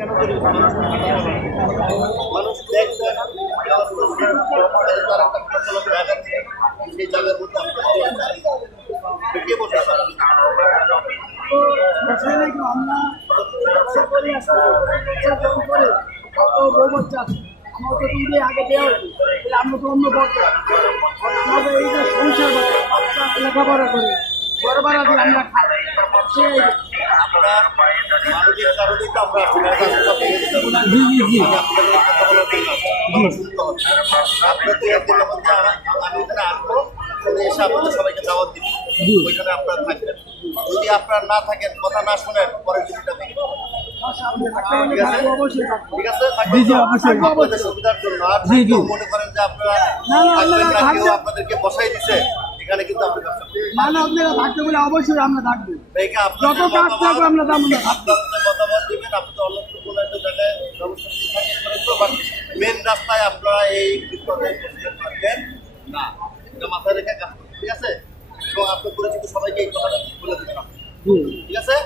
কেন করি মানুষ দেখবে তার একটা ফসল জায়গা থেকে সেই জায়গার মধ্যে আপনার কে বসে আমার তো তুমি আগে দেওয়া হয়েছে আমরা তো অন্য বছর আমাদের এই যে সংসার লেখাপড়া করি বড় ভাড়া দিয়ে আমরা খাই সেই আপনার মানবিক কারণেই তো আমরা আপনাদের একদিনের মধ্যে আমি এখানে আসবো এসে আপনাদের সবাইকে দাওয়াত দিব ওইখানে আপনারা থাকবেন যদি আপনারা না থাকেন কথা না শুনেন পরের কিছুটা ঠিক আছে আপনাদের সুবিধার জন্য আর মনে করেন যে আপনারা কেউ আপনাদেরকে বসাই দিছে এখানে কিন্তু আপনি আপনারা থাকতে বলে অবশ্যই আমরা থাকবো যত কাজ থাকবে আমরা যাবো না আপনাদের মতামত দিবেন আপনাদের অন্য কোনো একটা জায়গায় ব্যবস্থা মেন রাস্তায় আপনারা এই থাকবেন না এটা মাথায় রেখে কাজ করবেন ঠিক আছে এবং আপনার পরিচিত সবাইকে এই কথাটা বলে দেবেন ঠিক আছে